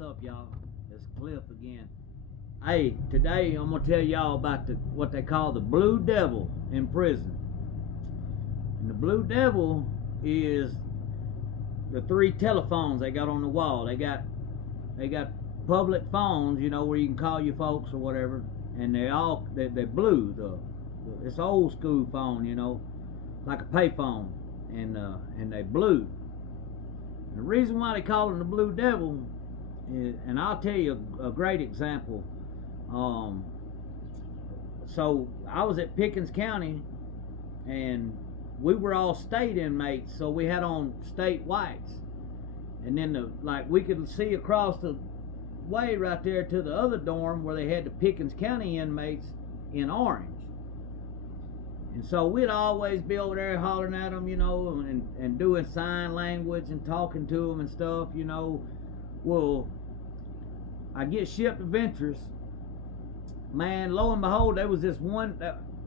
What's up, y'all? It's Cliff again. Hey, today I'm gonna tell y'all about what they call the Blue Devil in prison. And the Blue Devil is the 3 telephones they got on the wall. They got public phones, where you can call your folks or whatever, and they're blue. It's an old school phone, like a payphone, and they blue. And the reason why they call it the Blue Devil is, and I'll tell you a great example. So I was at Pickens County, and we were all state inmates, so we had on state whites, and then we could see across the way right there to the other dorm where they had the Pickens County inmates in orange. And so we'd always be over there hollering at them, and doing sign language and talking to them and stuff, Well, I get shipped to Ventures. Man, lo and behold, there was this one.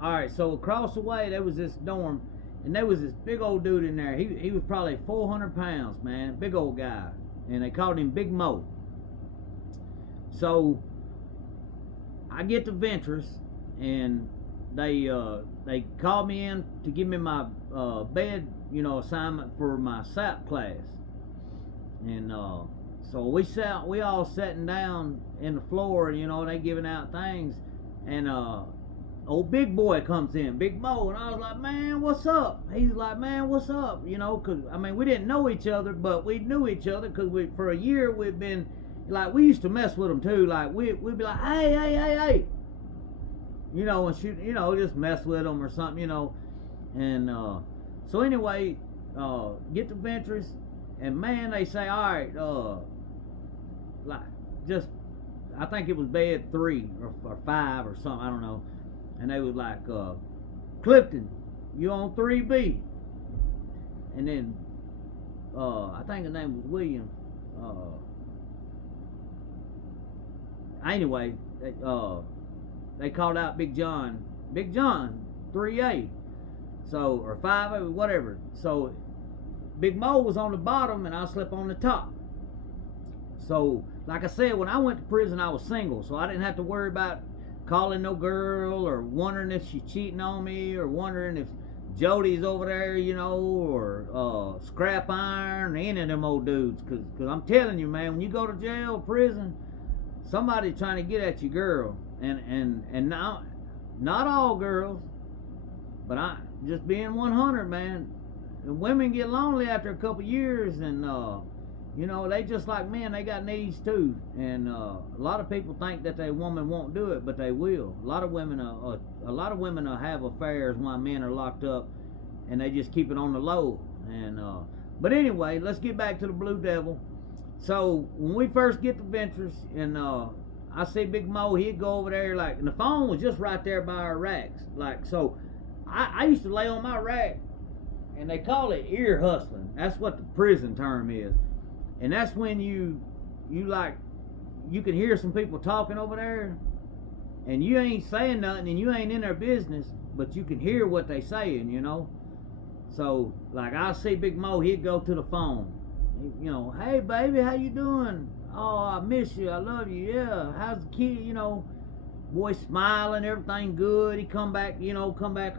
Alright, so across the way, there was this dorm, and there was this big old dude in there. He was probably 400 pounds, man. Big old guy. And they called him Big Mo. So, I get to Ventures, and they called me in to give me my bed, assignment for my SAP class. And so we all sitting down in the floor, they giving out things, and old big boy comes in, Big Mo, and I was like, man, what's up? He's like, man, what's up? Because we didn't know each other, but we knew each other because for a year we'd been we used to mess with them too. We'd be like, hey, and shoot, just mess with them or something, and so anyway, get to Ventures, and man, they say, all right, I think it was bed 3 or 5 or something, I don't know, and they was like, Clifton, you on 3B, and then I think his name was William. Anyway, they called out Big John, 3A, so, or 5A, whatever. So Big Mo was on the bottom and I slept on the top. So, like I said, when I went to prison, I was single, so I didn't have to worry about calling no girl or wondering if she's cheating on me or wondering if Jody's over there, or Scrap Iron or any of them old dudes. Cause I'm telling you, man, when you go to jail, prison, somebody's trying to get at your girl. And not all girls, but I just being 100, man. Women get lonely after a couple years, and they just like men, they got needs too. And a lot of people think that a woman won't do it, but they will. A lot of women will have affairs while men are locked up, and they just keep it on the low. And but anyway, let's get back to the Blue Devil. So when we first get to Ventures, and I see Big Mo, he'd go over there and the phone was just right there by our racks. So I used to lay on my rack, and they call it ear hustling. That's what the prison term is. And that's when you can hear some people talking over there, and you ain't saying nothing, and you ain't in their business, but you can hear what they saying, So, I see Big Mo, he'd go to the phone. Hey baby, how you doing? Oh, I miss you, I love you, yeah. How's the kid, Boy smiling, everything good. He come back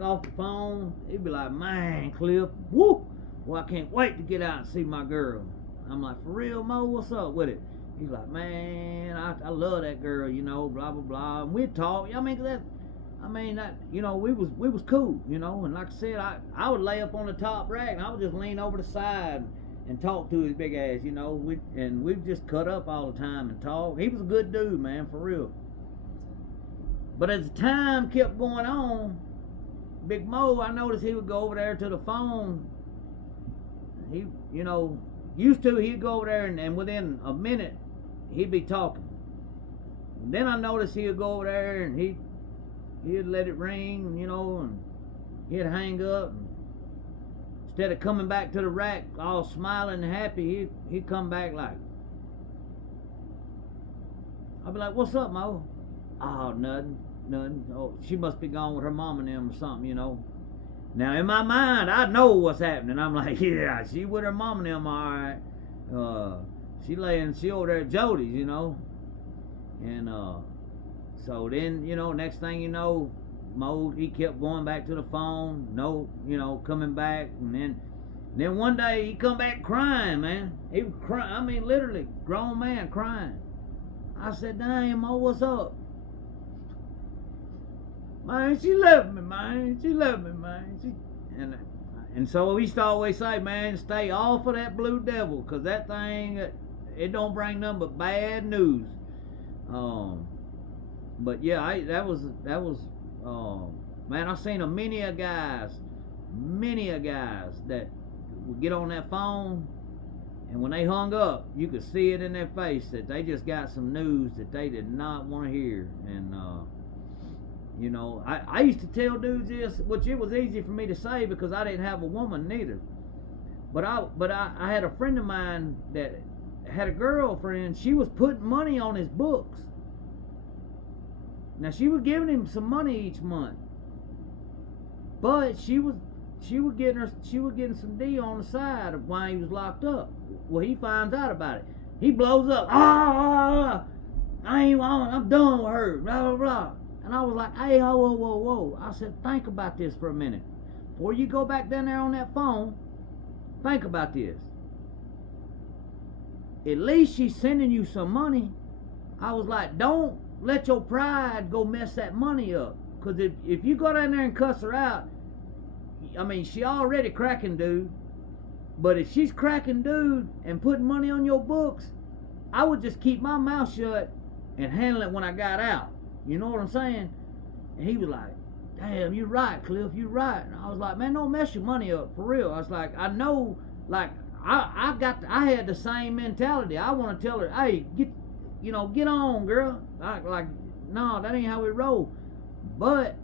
off the phone. He'd be like, man, Cliff, whoo, well, I can't wait to get out and see my girl. I'm like, for real, Mo, what's up with it? He's like, man, I love that girl, blah, blah, blah. And we'd talk. We was cool, and like I said, I would lay up on the top rack, and I would just lean over the side and talk to his big ass, we'd just cut up all the time and talk. He was a good dude, man, for real. But as the time kept going on, Big Mo, I noticed he would go over there to the phone. He, used to, he'd go over there, and within a minute, he'd be talking. And then I noticed he'd go over there, and he'd let it ring, and he'd hang up. And instead of coming back to the rack all smiling and happy, he'd come back like, I'd be like, what's up, Mo? Oh, nothing. Oh, she must be gone with her mom and them or something, Now, in my mind, I know what's happening. I'm like, yeah, she with her mom and them, all right. She over there at Jody's, you know. And so then, you know, next thing you know, Mo, he kept going back to the phone, no, you know, coming back. And then one day he come back crying, man. He was crying, I mean literally, grown man crying. I said, dang, Mo, what's up? Man, she left me, man. She left me, man. And so we used to always say, man, stay off of that Blue Devil, because that thing, it don't bring nothing but bad news. But yeah, that was man, I seen many a guys that would get on that phone, and when they hung up, you could see it in their face that they just got some news that they did not want to hear. And you know, I used to tell dudes this, which it was easy for me to say because I didn't have a woman neither. But I had a friend of mine that had a girlfriend. She was putting money on his books. Now she was giving him some money each month, but she was getting some deal on the side of why he was locked up. Well, he finds out about it. He blows up. I'm done with her. Blah blah blah. And I was like, hey, whoa. I said, think about this for a minute. Before you go back down there on that phone, think about this. At least she's sending you some money. I was like, don't let your pride go mess that money up. Because if you go down there and cuss her out, I mean, she already cracking dude. But if she's cracking dude and putting money on your books, I would just keep my mouth shut and handle it when I got out. You know what I'm saying? And he was like, damn, you're right, Cliff, you're right. And I was like, man, don't mess your money up, for real. I was like, I know, like, I had the same mentality. I want to tell her, hey, get on, girl. Like, no, that ain't how we roll. But,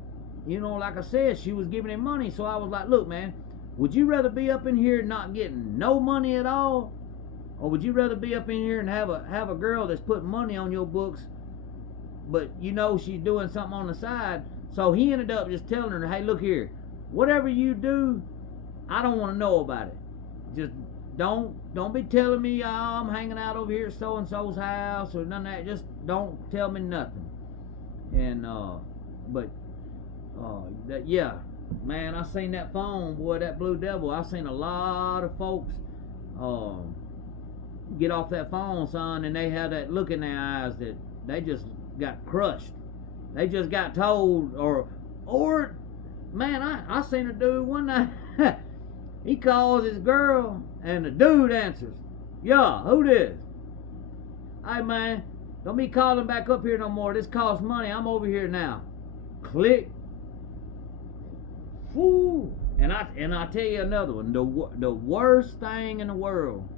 you know, like I said, she was giving him money. So I was like, look, man, would you rather be up in here not getting no money at all? Or would you rather be up in here and have a girl that's putting money on your books, but you know she's doing something on the side? So he ended up just telling her, hey, look here, whatever you do, I don't want to know about it. Just don't be telling me, oh, I'm hanging out over here at so-and-so's house or none of that. Just don't tell me nothing. And yeah, man, I seen that phone, boy, that Blue Devil. I seen a lot of folks get off that phone, son, and they had that look in their eyes that they just got crushed. They just got told, or man, I seen a dude one night. He calls his girl, and the dude answers, yeah, who this? Hey, man, don't be calling back up here no more. This costs money. I'm over here now. Click. Whoo. And I tell you another one. The worst thing in the world.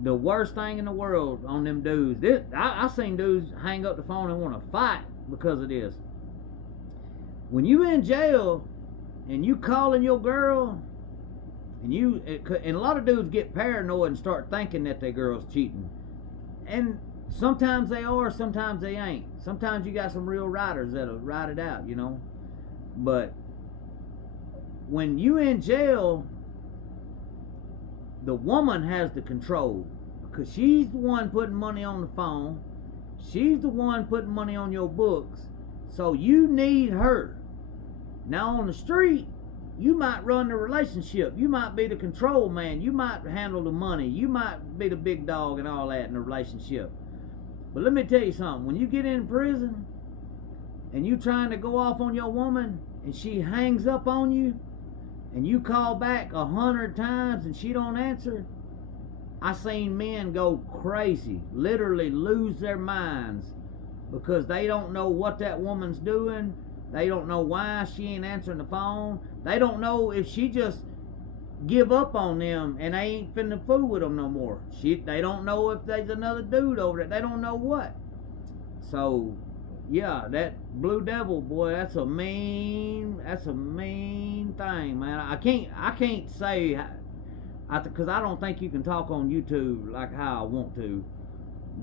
The worst thing in the world on them dudes. I seen dudes hang up the phone and want to fight because of this. When you in jail and you calling your girl, and a lot of dudes get paranoid and start thinking that their girl's cheating. And sometimes they are, sometimes they ain't. Sometimes you got some real riders that'll ride it out, you know. But when you in jail, the woman has the control, because she's the one putting money on the phone. She's the one putting money on your books. So you need her. Now on the street, you might run the relationship. You might be the control man. You might handle the money. You might be the big dog and all that in the relationship. But let me tell you something. When you get in prison and you trying to go off on your woman and she hangs up on you and you call back 100 times and she don't answer, I seen men go crazy, literally lose their minds, because they don't know what that woman's doing. They don't know why she ain't answering the phone. They don't know if she just give up on them and they ain't finna fool with them no more. They don't know if there's another dude over there. They don't know what. So, yeah, that Blue Devil, boy, that's a mean thing, man. I can't say, because I don't think you can talk on YouTube like how I want to.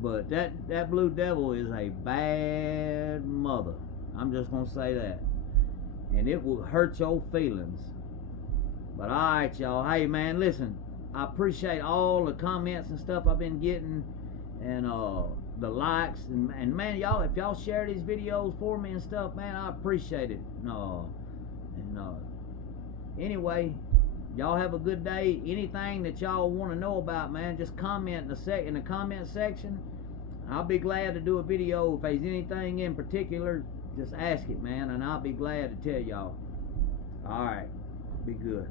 But that Blue Devil is a bad mother. I'm just going to say that. And it will hurt your feelings. But alright, y'all. Hey, man, listen. I appreciate all the comments and stuff I've been getting, and the likes, and man, y'all, if y'all share these videos for me and stuff, man, I appreciate it. Anyway, y'all have a good day. Anything that y'all want to know about, man, just comment in the comment section. I'll be glad to do a video. If there's anything in particular, just ask it, man, and I'll be glad to tell y'all. All right, be good.